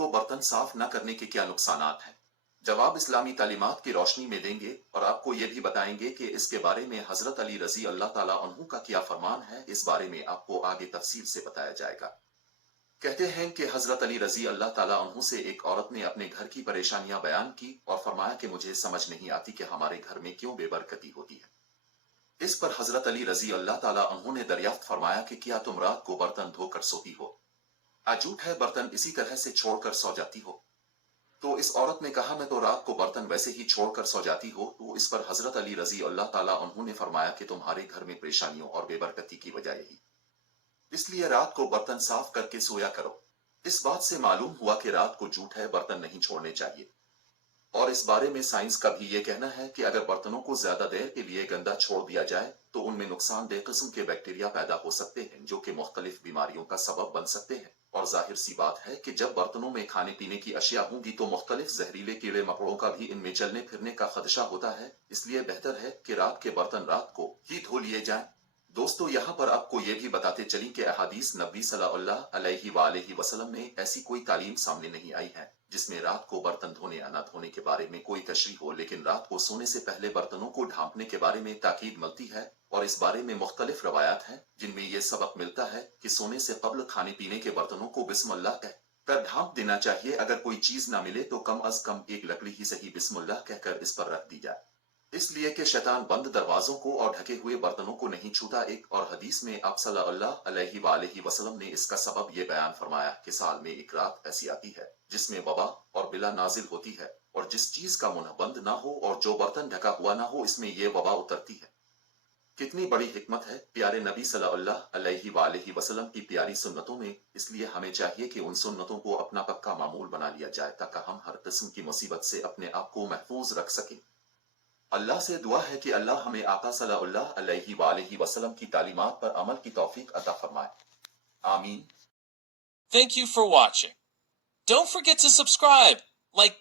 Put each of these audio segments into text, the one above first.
को बर्तन साफ न करने के क्या नुकसानात हैं? जवाब इस्लामी तालीमात की रोशनी में देंगे और आपको ये भी बताएंगे कि इसके बारे में हजरत अली रजी अल्लाह ताला अन्हु का क्या फरमान है। इस बारे में आपको आगे तफसील से बताया जाएगा। कहते हैं कि हजरत अली रजी अल्लाह ताला अन्हु से एक औरत ने अपने घर की परेशानियां बयान की और फरमाया कि मुझे समझ नहीं आती कि हमारे घर में क्यों बेबरकती होती है। इस पर हजरत अली रजी अल्लाह ताला अन्हु ने दरियाफ्त फरमाया कि क्या तुम रात को बर्तन धोकर सोती हो? अजूब है, बर्तन इसी तरह से छोड़कर सो जाती हो? तो इस औरत ने कहा, मैं तो रात को बर्तन वैसे ही छोड़कर सो जाती हो। तो इस पर हजरत अली रजी अल्लाह ताला अन्हु ने फरमाया कि तुम्हारे घर में परेशानियों और बेबरकती की वजह यही, इसलिए रात को बर्तन साफ करके सोया करो। इस बात से मालूम हुआ कि रात को जूठे बर्तन नहीं छोड़ने चाहिए। और इस बारे में साइंस का भी ये कहना है कि अगर बर्तनों को ज्यादा देर के लिए गंदा छोड़ दिया जाए तो उनमें नुकसानदेह किस्म के बैक्टीरिया पैदा हो सकते हैं जो कि मुख्तलिफ बीमारियों का सबब बन सकते हैं। और जाहिर सी बात है कि जब बर्तनों में खाने पीने की अशिया होंगी तो मुख्तलिफ जहरीले कीड़े मकोड़ों का भी इनमें चलने फिरने का खदशा होता है। इसलिए बेहतर है कि रात के बर्तन रात को ही धो लिए जाएं। दोस्तों, यहाँ पर आपको ये भी बताते चली कि अहादीस नबी सल्लल्लाहु अलैहि वसल्लम में ऐसी कोई तालीम सामने नहीं आई है जिसमें रात को बर्तन धोने या न धोने के बारे में कोई तशरीह हो, लेकिन रात को सोने से पहले बर्तनों को ढांपने के बारे में ताकीद मिलती है। और इस बारे में मुख्तलिफ रवायात हैं जिनमें यह सबक मिलता है कि सोने से कब्ल खाने पीने के बर्तनों को बिस्मिल्लाह कहकर ढांप देना चाहिए। अगर कोई चीज ना मिले तो कम अज कम एक लकड़ी ही सही बिस्मिल्लाह कहकर इस पर रख दी जाए, इसलिए कि शैतान बंद दरवाजों को और ढके हुए बर्तनों को नहीं छूता। एक और हदीस में आप सल्लल्लाहु अलैहि वसल्लम ने इसका सबब ये बयान फरमाया कि साल में एक रात ऐसी आती है जिसमें वबा और बिला नाजिल होती है, और जिस चीज का मुंह बंद ना हो और जो बर्तन ढका हुआ ना हो इसमें ये वबा उतरती है। कितनी बड़ी हिकमत है प्यारे नबी सल्लल्लाहु अलैहि वसल्लम की प्यारी सुन्नतों में। इसलिए हमें चाहिए कि उन सुन्नतों को अपना पक्का मामूल बना लिया जाए ताकि हम हर किस्म की मुसीबत से अपने आप को महफूज रख सकें। अल्लाह से दुआ है कि अल्लाह हमें आका सल्लल्लाहु अलैहि वसल्लम की तालीमात पर अमल की तौफीक अता फरमाए। आमीन। Thank you for watching. Don't forget to subscribe, like,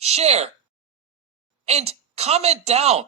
share, and comment down.